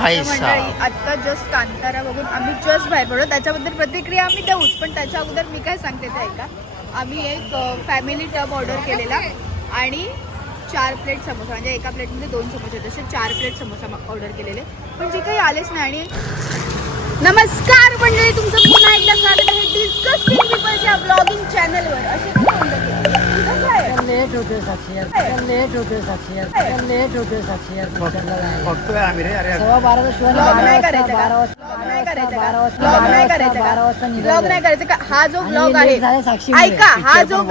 मंडळी आता जस्ट कांतारा बघून आम्ही जस्ट बाहेर पडलो. त्याच्याबद्दल प्रतिक्रिया आम्ही देऊच, पण त्याच्या अगोदर मी काय सांगते ते ऐका. आम्ही एक फॅमिली टब ऑर्डर केलेला आणि 4 प्लेट समोसा, म्हणजे एका प्लेटमध्ये 2 समोसे, तसे 4 प्लेट समोसा ऑर्डर केलेले, पण जे काही आलेच नाही. आणि नमस्कार मंडळी, तुमचं पुन्हा एकदा स्वागत आहे डिस्कस्टिंग पीपल्सच्या ब्लॉगिंग चॅनलवर. असे लेट होते साक्षी बघतोय आम्ही रे. अरे 12:15 नाही करायचं का? हा जो ब्लॉग आहे ऐका, हा जो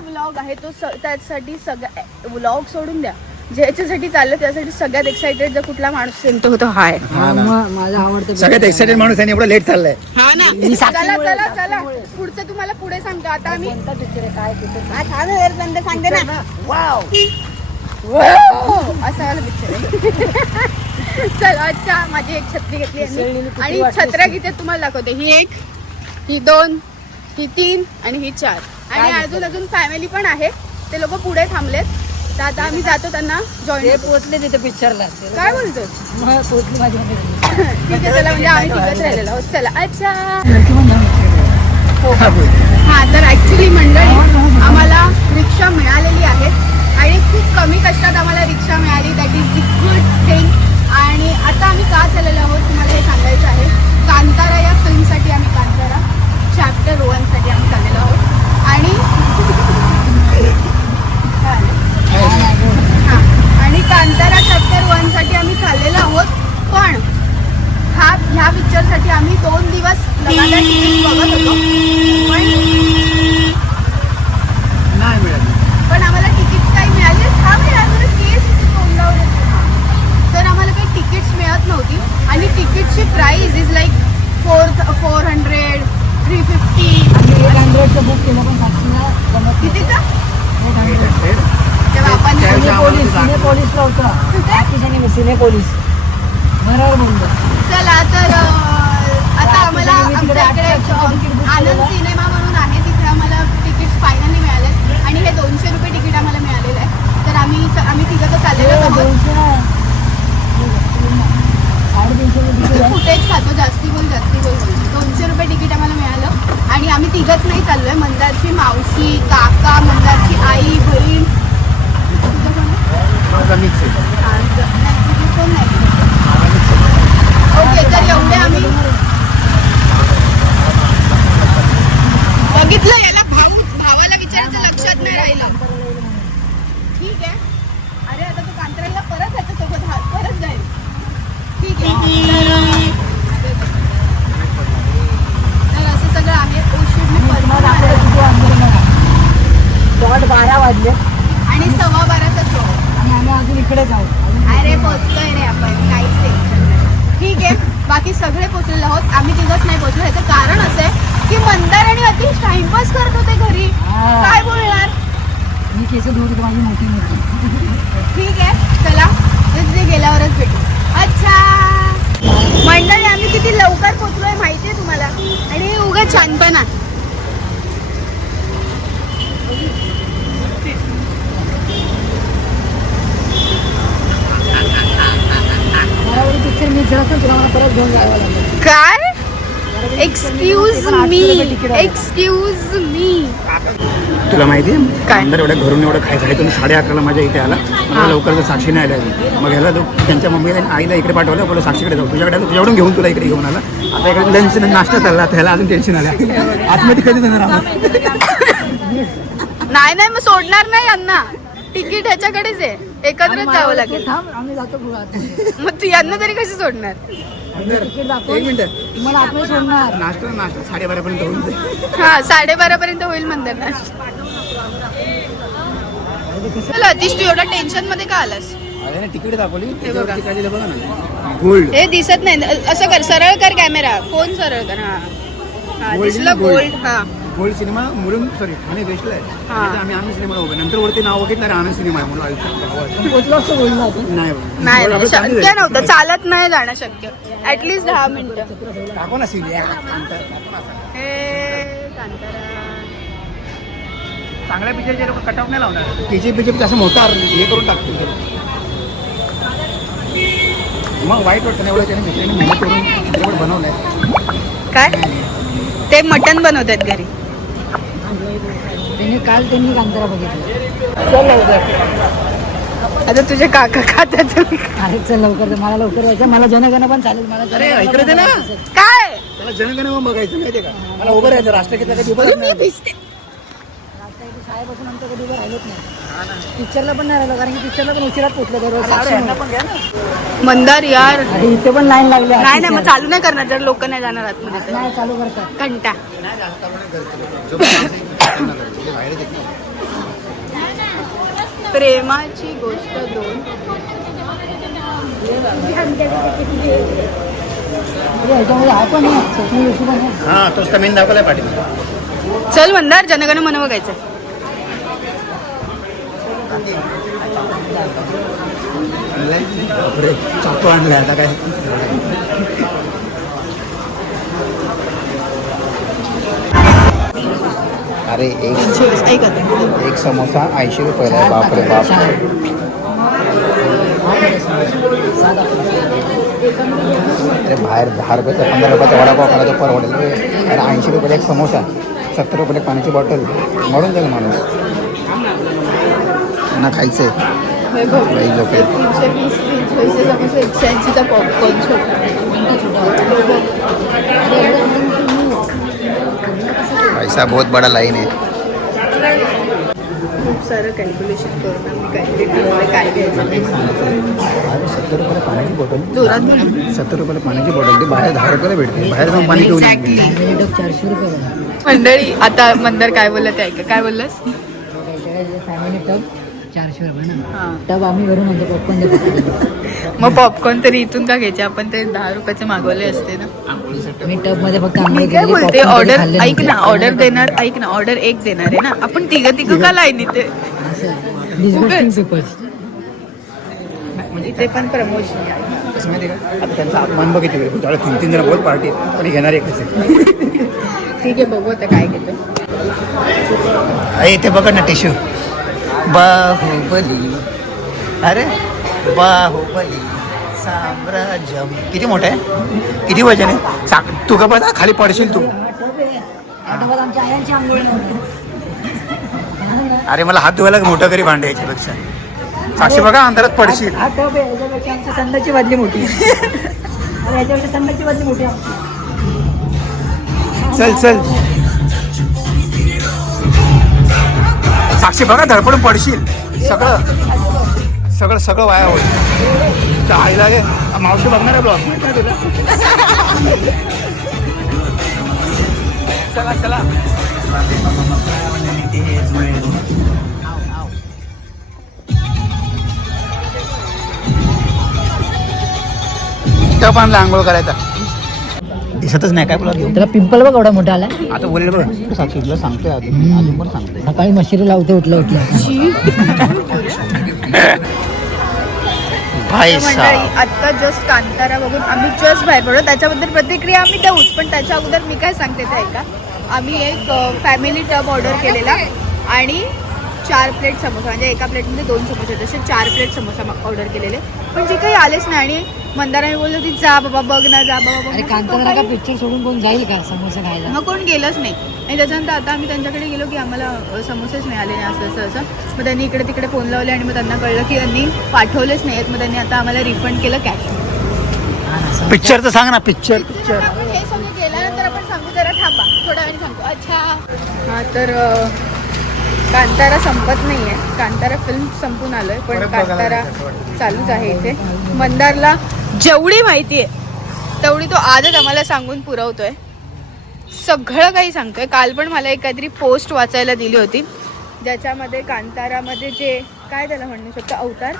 ब्लॉग आहे तो त्यासाठी सगळ्या व्लॉग सोडून द्या, ज्याच्यासाठी चाललं त्यासाठी सगळ्यात एक्साइटेड जर कुठला माणूस तो होतो हाय माझा आवडतं सगळ्यात एक्साइटेड माणूस आहे, एवढा लेट चाललाय. हा ना. चला पुढचं तुम्हाला पुढे सांगतो. आता आम्ही काय सांगते ना, वाव असा वाला पिक्चर आहे. चल, अच्छा, माझी एक छत्री घेतली आणि छत्र्या किती तुम्हाला दाखवते. ही 1, ही 2, ही 3 आणि ही 4, आणि अजून फॅमिली पण आहे. ते लोक पुढे थांबलेत, तर आता आम्ही जातो त्यांना जॉईन. पोहोचले तिथे पिक्चरला. काय बोलतो? पोहोचली माझी. ठीक आहे, चला, म्हणजे आम्ही तिघच राहिलेलो आहोत. चला, अच्छा. हो. हा, तर ऍक्च्युली मंडळी आम्हाला रिक्षा मिळालेली आहे आणि खूप कमी कष्टात आम्हाला रिक्षा मिळाली. That is the good thing. आणि आता आम्ही का चाललेलो आहोत तुम्हाला हे सांगायचं आहे. कांतारा या फिल्मसाठी आम्ही, कांतारा चॅप्टर 1 साठी आम्ही चाललेलो आहोत. आणि कांतारा चॅप्टर 1 साठी आम्ही चाललेलो आहोत. पण ह्या पिक्चरसाठी आम्ही 2 दिवस लगातार तिकीट बघत होतो, पण आम्हाला तिकीट काही मिळाले. तर आम्हाला काही तिकीट्स मिळत नव्हती आणि तिकीटची प्राइस इज लाईक 400, 350. 800चं बुक केलं पण साक्षीला कितीचा? सिने पोलीसला होता. सिने पोलीस बरोबर म्हणतो. चला, तर आता आम्हाला आमच्या इकडे आनंद सिनेमा म्हणून आहे, तिथे आम्हाला तिकीट फायनली मिळाले आणि हे 200 रुपये तिकीट आम्हाला मिळालेलं आहे. तर आम्ही तिघं तर चाललेलो आहोत. फुटेज खातो, जास्ती बोल 200 रुपये तिकीट आम्हाला मिळालं आणि आम्ही तिघंच नाही चाललोय. मंदारची मावशी, काका, मंदारची आई, बहीण. ओके, तर एवढे आम्ही बघितलं. याला भावाला विचारायचं लक्षात नाही राहिलं. ठीक आहे. अरे आता तो कांताराला परत त्याच्यासोबत परत जाईल. ठीक आहे. तर असं सगळं आहे. शेवट 12 वाजले आणि 12:15चा शो आणि आम्ही अजून इकडे जाऊ. अरे पोचतोय रे आपण, काहीच टेन्शन नाही. ठीक आहे, बाकी सगळे पोचलेले आहोत. आम्ही तिघच नाही पोचलो. याचं कारण असं आहे की मंदार आणि अतिश टाइमपास करत होते घरी. काय बोलणार? मी केस दूर माझी मोठी ठीक आहे, चला तिथे गेल्यावरच भेटू. अच्छा मंडळी, आम्ही किती लवकर पोचलोय माहितीये तुम्हाला, आणि उगाच छानपणा. पिक्चर मी जरा तुला मला परत घेऊन जावं लागलं. काय? एक्सक्यूज मी तुला माहिती आहे काय एवढ्या घरून एवढं खायचं आहे. तुम्ही 11:30ला माझ्या इथे आला, मला लवकर साक्षी नाही आल्या. मग ह्याला त्यांच्या मम्मीला आईला इकडे पाठवलं, बोला साक्षीकडे जाऊ, तुझ्याकडे तुझ्याकडून घेऊन तुला इकडे घेऊन आला. आता इकडे लंच नाश्ता चालला, ह्याला अजून टेन्शन आलं. आतमध्ये कधी जाणार आम्ही? नाही, मग सोडणार नाही यांना. तिकीट ह्याच्याकडेच आहे, एकत्रच जावं लागेल. आम्ही जातो. मग तू यांना तरी कशी सोडणार? एक मिनिट, मला आपण सोडणार. नाश्ता 12:30पर्यंत होऊन जाईल. हा, 12:30पर्यंत होईल म्हणतात नाश्ता. चला अतिश, तू एवढा टेन्शन मध्ये का आलास? तिकीट दाखवली, बघा ना गोल्ड. हे दिसत नाही, असं कर, सरळ कर कॅमेरा, फोन सरळ कर. हा दिसलं गोल्ड. हा, gold cinema Mulund, sorry Thane वेस्टला आहे. आम्ही आनंद सिनेमा उभे, नंतर वरती नाव बघितलं, आनंद सिनेमा आहे म्हणून पोचलो असतो बोलला. नाही शक्य नव्हतं, चालत नाही जाणं शक्य. ऍटलीस्ट 10 मिनिटं. टाको ना सिने. चांगल्या पिक्चरचे लोक कटआउट नाही लावणार. केजीपीचे असं मोठा हे करून टाकतील. मग वाईट वाटतं ना एवढं त्याने मित्राने मेहनत करून चित्रपट बनवलाय. काय ते मटण बनवतात घरी. त्यांनी कांतारा बघितलं. चल लवकर. आता तुझे काका खातात. अरे चल लवकर, मला लवकर यायचं. मला जनगण पण चालेल. मला अरे ऐकलं ते ना, काय त्याला जनगण मग बघायचं माहितीये का. मला उभं राहायचं राष्ट्रगीतला कधी उभं राहत नाही. शाळेपासून आमचं कधी उभं राहिलोच नाही. पिक्चरला पण नाही राहिलो, कारण की पिक्चरला पण उशिरात पोहोचलो दररोज. मंदार यार. अरे इथे पण लाईन लागली. नाही ना, मग चालू नाही करणार जर लोक नाही जाणार आतमध्ये तर. नाही चालू करतात. घंटा. प्रेमाची गोष्ट 2. ह्याच्यामध्ये हा पण आहे, स्वप्नील जोशी पण आहे. हा तोच तर मेन दाखवलाय पाटील. चल मंदार, जनगण मन बघायचं. बापरे, चाकू आणलाय आता काय. अरे एक समोसा 80 रुपयाला आहे. बापरे बाप. अरे बाहेर 10 रुपयाचा 15 रुपयाचा वडापाव खाला तर परवडेल. अरे 80 रुपयाला एक समोसा, 70 रुपयाला पाण्याची बॉटल. मरून जाईल माणूस. त्यांना खायचं आहे. लोक 180चा पॉपकॉर्न पैसा बहुत बडा लाईन आहे. खूप सारं कॅल्क्युलेशन करून आम्ही काहीतरी ठरवलं काय घ्यायचं. 70 रुपयाला पाण्याची बॉटल. जोरात 70 रुपयाला पाण्याची बॉटल ती बाहेर 10 रुपयाला भेटते. बाहेर जाऊन पाणी पिऊन फॅमिली डब 400 रुपये बघा. मंडळी, आता मंदार काय बोललं ते ऐका. काय बोललास? फॅमिली टब 400 रुपये ना. हां. टब आम्ही घरून आणतो, पॉपकॉर्न देतो. मग पॉपकॉर्न तरी इथून का घ्यायचे? आपण ते 10 रुपयाचे मागवले असते ना. मी टब मध्ये फक्त मी आंघोळ काय केली, बोलते, popcorn कधी ऑर्डर खाल्ले ऐक नव्हते. ना, ऑर्डर देणार. ऐक ना, ऑर्डर एक देणार आहे ना आपण. तिघं का लाईन इथे. असं disgusting peoples. इथे पण प्रमोशन आहे. कसं माहिती आहे का, आता त्यांचा अपमान बघितलं त्यावेळेला 3-3 जण बहुत पार्टी पण घेणार एकच आहे. ठीक आहे, बघू आता काय घेतो. इथे बघ ना टिश्यू. बाहुबली. अरे बाहुबली साम्राज्यम. किती मोठं आहे, किती वजन आहे. तू का बघा खाली पडशील तू. आठवत आमच्या आयांची आंघोळ नव्हती. अरे मला हात धुवायला मोठं करी भांडे याच्यापेक्षा. साक्षी बघा अंधारात पडशील. हा टब आहे, याच्यापेक्षा आमची संडाची बादली मोठी. अरे याच्यापेक्षा संडाची बादली मोठी आहे आमची. चल चल साक्षी बघा धडपडून पडशील. सगळं सगळं सगळं वाया होईल. त्या आईला रे मावशी बघणार आहे ब्लॉग. चला चला. इथं पण आंघोळ करायचा दिसतच नाही काय ब्लॉग घेऊन. त्याला पिंपल बघ एवढा मोठा आलाय. आता बोलेल बघ साक्षी तुला सांगतोय अजून पण सांगतोय. सकाळी मशिरी लावते उठलं भाई मंडळी, आता जस्ट कांतारा बघून आम्ही जस्ट बाहेर पडलो. त्याच्याबद्दल प्रतिक्रिया आम्ही देऊच, पण त्याच्या अगोदर मी काय सांगते ते ऐका. आम्ही एक फॅमिली टब ऑर्डर केलेला आणि 4 प्लेट समोसा, म्हणजे एका प्लेटमध्ये 2 समोसे, तसे 4 प्लेट समोसा ऑर्डर केलेले. पण जे काही आलेच नाही. आणि मंदाराने बोललो की जा बाबा बघ ना, जा बाबा. अरे कांतारा का पिक्चर सोडून कोण जाईल का समोसा खायला. मग कोण गेलंच नाही. आणि त्याच्यानंतर आता आम्ही त्यांच्याकडे गेलो की आम्हाला समोसेच नाही आले नाही, असं असं असं. मग त्यांनी इकडे तिकडे फोन लावले आणि मग त्यांना कळलं की त्यांनी पाठवलेच नाही आहेत. मग त्यांनी आता आम्हाला रिफंड केलं कॅश. पिक्चरचं सांग ना. पिक्चर हे सगळं केल्यानंतर आपण सांगू, जरा थांबा थोड्या वेळाने सांगतो. अच्छा हां, तर कांतारा संपत नाही आहे. कांतारा फिल्म संपून आलं आहे, पण कांतारा चालूच आहे इथे. मंदारला जेवढी माहिती आहे तेवढी तो आजच आम्हाला सांगून पुरवतोय. सगळं काही सांगतोय. काल पण मला एक काहीतरी पोस्ट वाचायला दिली होती, ज्याच्यामध्ये कांतारामध्ये जे काय त्याला म्हणू शकतो अवतार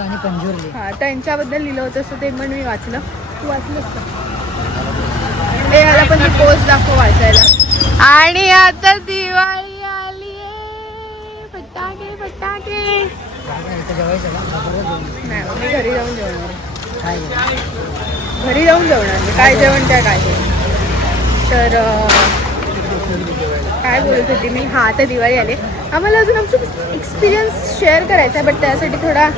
आणि पंजोरली, हां, त्यांच्याबद्दल लिहिलं होतं. असं ते पण मी वाचलं. तू वाचलंस का? ते ह्याला पण मी पोस्ट दाखव वाचायला. आणि आता दिवाळी आली आहे. फटाके फटाके. नाही, मी घरी जाऊन जेवणार. घरी जाऊन जेवणार मी. काय जेवण त्या काय. तर काय बोलत होती मी. हां, आता दिवाळी आली. आम्हाला अजून आमचं एक्सपिरियन्स शेअर करायचा आहे, बट त्यासाठी थोडा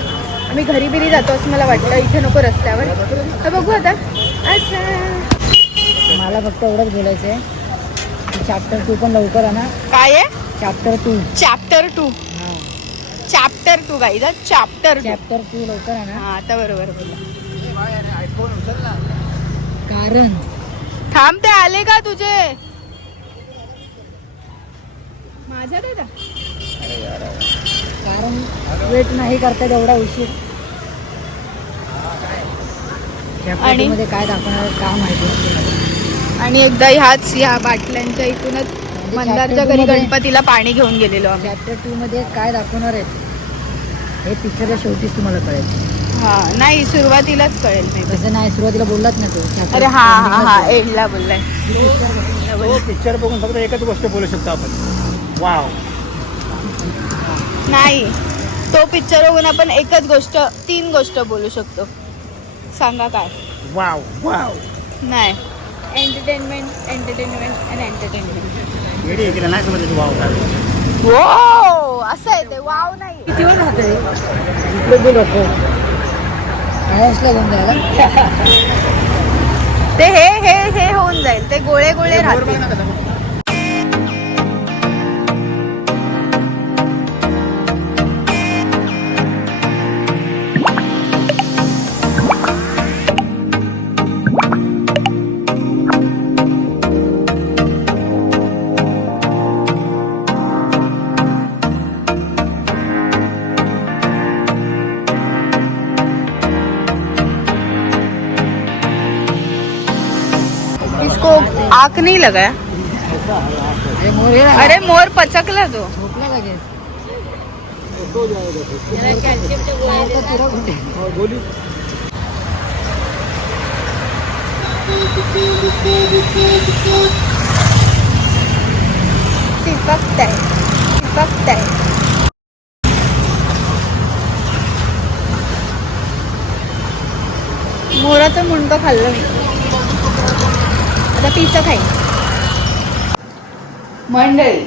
आम्ही घरी बिरी जातो असं मला वाटतं, इथे नको रस्त्यावर. तर बघू आता. अच्छा, मला फक्त एवढंच बोलायचं आहे की चॅप्टर 2 पण लवकर आहे ना. काय आहे? Chapter 2. Chapter 2. Chapter 2 guys, chapter 2. Chapter 2 लवकर आहे ना. हा आता बरोबर बोलला. कारण थांब, ते आले का तुझे? माझ्या दादा कारण वेट नाही करतात एवढा उशीर. आणि मध्ये काय दाखवणार काम माहिती. आणि एकदा ह्या बाटल्यांच्या इथूनच मंदारच्या घरी गणपतीला पाणी घेऊन गेलेलो आम्ही. चॅप्टर 2 मध्ये काय दाखवणार आहेत हे पिक्चरच्या शेवटीच तुम्हाला कळेल. हा नाही, सुरुवातीलाच कळेल मी. तसं नाही, सुरुवातीला बोललाच नाही तो. अरे हा हा हा, एंडला बोललाय. पिक्चर बघून फक्त एकच गोष्ट बोलू शकतो आपण, वाव. नाही, तो पिक्चर बघून आपण एकच गोष्ट, 3 गोष्ट बोलू शकतो. सांगा काय? Wow wow. नाही, एंटरटेनमेंट एंटरटेनमेंट आणि एंटरटेनमेंट. येडी आहे तिला नाही समजायची वाव काय. हो, असं आहे ते. वाव नाही. किती वेळ राहते इकडे लोक घेऊन जायला. ते हे होऊन जाईल, ते गोळे गोळे राहतील. इसको आँख नहीं लगाया? अरे मोर हे अरे मोर पचकला तो. झोपला लगेच. चिपकताय चिपकताय. मोराचं मुंडकं खाल्लं मी, आता पिझ्झा खाईन. मंडळी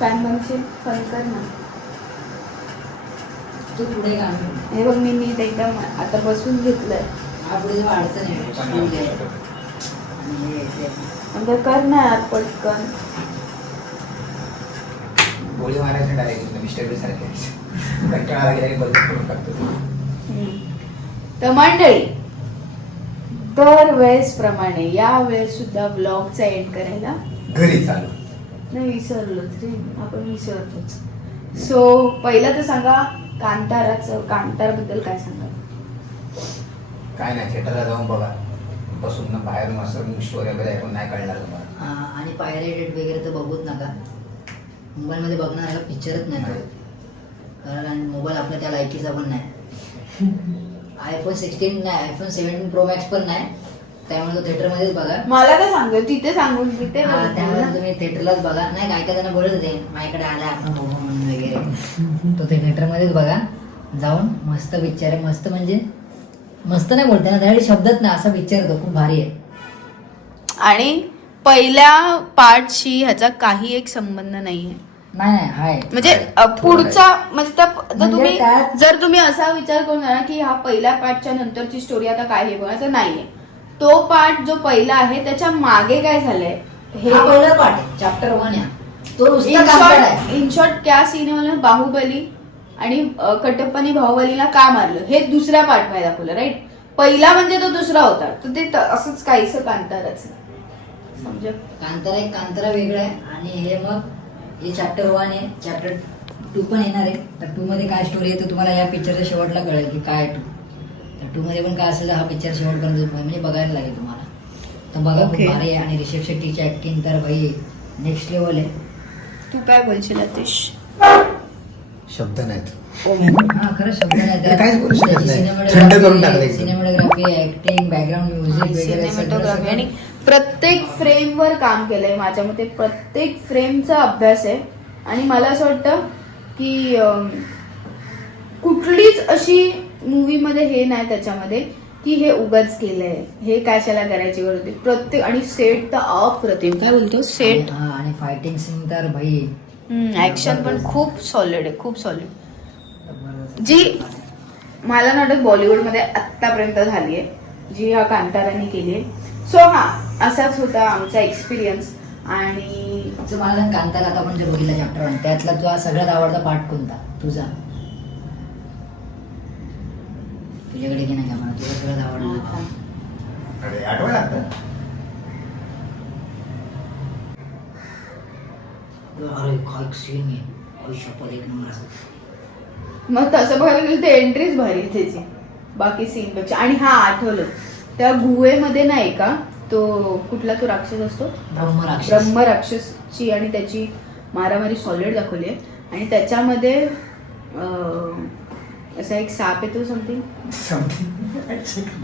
फॅन बनशील, फन कर ना. तू पुढे काम हे बघ, मी एकदम आता बसून घेतलंय. हा पुढे जेव्हा अडचण आहे म्हणजे कर ना यार पटकन. गोळी मारायचं डायरेक्ट मिस्टर सारखे कंटाळा गेला की बंद करून टाकतो. तर मंडळी, दरवेळेस प्रमाणे या वेळेस सुद्धा ब्लॉगचा एंड करायला घरी चालू नाही, विसरलोच रे आपण, विसरतोच. सो पहिलं तर सांगा कांताराबद्दल काय सांगा. काय नाही, थिएटरला जाऊन बघा, बसून ना बाहेर मस्त स्टोरी वगैरे ऐकून नाही कळणार तुम्हाला. आणि पायरेटेड वगैरे तर बघूच नका. मोबाईलमध्ये बघणारा पिक्चरच नाही तो. कारण आणि मोबाईल आपल्या त्या लायकीचा पण नाही. iPhone 16 नाही, iPhone 17 Pro Max पण नाही, त्यामुळे तो थिएटरमध्येच बघा. मला काय सांगू, तिथे सांगून तिथे त्यामुळे तुम्ही थिएटरलाच बघा. नाही काय काय जण बोलत होते माझ्याकडे आला आपण बघू म्हणून वगैरे, तो ते थिएटरमध्येच बघा जाऊन. मस्त पिक्चर आहे. मस्त म्हणजे मस्त नाही बोलते ना, त्यासाठी शब्दच नाही, असा पिक्चर तो खूप भारी आहे. आणि पहिल्या पार्टशी ह्याचा काही एक संबंध नाहीये. नाही आहे म्हणजे पुढचा म्हणजे म्हणजे त्यात- जर तुम्ही असा विचार करून ना की हा पहिल्या पार्टच्या नंतरची स्टोरी आता काय हे बघा, तर नाहीये. तो पार्ट जो पहिला आहे त्याच्या मागे काय झालंय हे पहिला पार्ट आहे, चॅप्टर 1 आहे तो. नुसता कांतारा आहे. इन शॉर्ट त्या सिनेमाला बाहुबली आणि कटप्पानी बाहुबलीला का मारलं हे दुसऱ्या पार्ट मध्ये दाखवलं, राईट. पहिला म्हणजे तो दुसरा होता, तर ते असंच काहीसं कांताराच समजा. कांतारा वेगळा आहे. आणि हे मग हे चॅप्टर 1 आहे. चॅप्टर 2 पण येणार आहे. तर 2 मध्ये काय स्टोरी आहे ते तुम्हाला या पिक्चरच्या शेवटला कळेल की काय 2. तर 2 मध्ये पण काय असेल तर हा पिक्चर शेवटपर्यंत म्हणजे बघायला लागेल तुम्हाला. तर बघा, खूप भारी आहे. आणि ऋषभ शेट्टीची ऍक्टिंग तर भाई नेक्स्ट लेवल आहे. तू काय बोलशील अतिश? शब्द नाहीत. हा खरंच शब्द नाही. काहीच बोलू शकत नाही. थंड करून टाकलं एकदम. सिनेमॅटोग्राफी, ऍक्टिंग, बॅकग्राऊंड म्युझिक वगैरे सिनेमॅटोग्राफी आणि प्रत्येक फ्रेमवर काम केलंय. माझ्या मते प्रत्येक फ्रेमचा अभ्यास आहे. आणि मला असं वाटतं की कुठलीच अशी मूवी मध्ये हे नाही त्याच्यामध्ये की हे उगाच केलंय, हे कशाला करायची गरज होती. प्रत्येक आणि सेट तर अप्रतिम. काय बोलतो सेट आणि फायटिंग सीन तर भाई ऍक्शन पण खूप सॉलिड आहे, खूप सॉलिड. जी मला नाही वाटत बॉलिवूडमध्ये आत्तापर्यंत झाली आहे जी ह्या कांताराने केली आहे. सो हा असाच होता आमचा एक्सपिरियन्स. आणि तर मला सांग कांतारा आता आपण जे बघितला चॅप्टर 1 त्यातला तुझा सगळ्यात आवडता पार्ट कोणता तुझा? तुझ्याकडे की नाही का मला तुझा सगळ्यात आवडला? अरे आठवण लागतं. अरे काय सीन आहे, आई शपथ एक नंबर असं. मग तसं बघायला गेलं तर एंट्रीच भारी आहे त्याची बाकी सीनपेक्षा. आणि हा आठवलं त्या गुहेमध्ये नाही का तो कुठला तो राक्षस असतो ब्रह्म राक्षसची आणि त्याची मारामारी सॉलिड दाखवली आहे. आणि त्याच्यामध्ये असा एक साप येतो समथिंग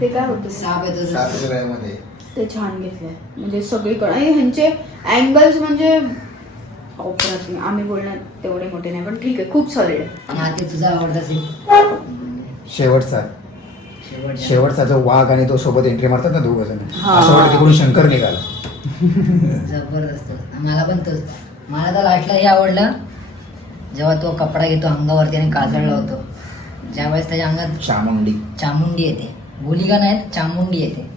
ते काय होतं साप येतो सातव्यामध्ये ते छान घेतलंय म्हणजे सगळीकडे. आणि ह्यांचे अँगल्स म्हणजे अप्रतिम. आम्ही बोलणार तेवढे मोठे नाही पण ठीक आहे खूप सॉलिड आहे. आणि हा ते तुझा आवडता सीन शेवटचा जो वाघ आणि तो सोबत एंट्री मारतात ना दोघ जण हा. असं वाटतं तिकडून शंकर निघाला. जबरदस्त. मला पण तोच. मला तर लास्टला हे आवडलं जेव्हा तो कपडा घेतो अंगावरती आणि काजळ लावतो ज्यावेळेस त्याच्या अंगात चामुंडी येते. गुलिका नाही चामुंडी येते.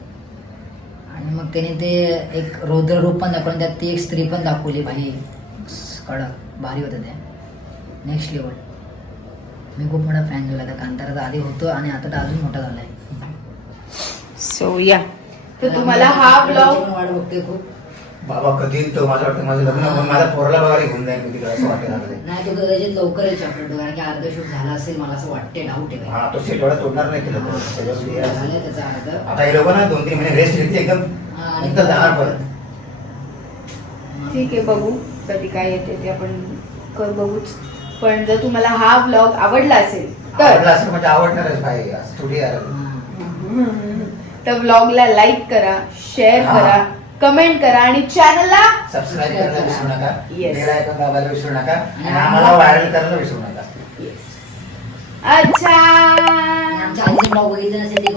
आणि मग त्याने ते एक रौद्र रूप पण दाखवलं त्यात ती एक स्त्री पण दाखवली भाई कडक भारी होतं ते नेक्स्ट लेवल. मी खूप मोठा फॅन झाला त्या कांताराचा आधी होतो आणि आता तर अजून मोठा झालाय. सो या तर तुम्हाला हा ब्लॉग वाट बघते खूप. बाबा कधी तो माझं वाटतं माझं लग्न होऊन माझा पोराला बघायला घेऊन जाईल मी तिकडे असं वाटतं मला ते. नाही तो कदाचित लवकर आहे चॅप्टर कारण की अर्ध शूट झाला असेल मला असं वाटते डाऊट आहे हा तो सेटवाडा तोडणार नाही केलं तो. सगळं झालं त्याचा अर्ध. आता हे लोक ना 2-3 महिने रेस्ट घेतली एकदम आणि नंतर जाणार परत. ठीक आहे बघू कधी काय येते ते आपण कर बघूच. पण जर तुम्हाला हा ब्लॉग आवडला असेल आवडला तर असं म्हणजे आवडणारच भाई असं थोडी यार. तर ब्लॉगला लाईक करा शेअर हा. करा कमेंट करा आणि चॅनलला सबस्क्राईब करायला विसरू नका. Yes. बेल आयकॉन दाबायला विसरू नका आणि आम्हाला व्हायरल करायला विसरू नका. अच्छा आणि आमच्या आधीचे ब्लॉग बघितले नसेल ते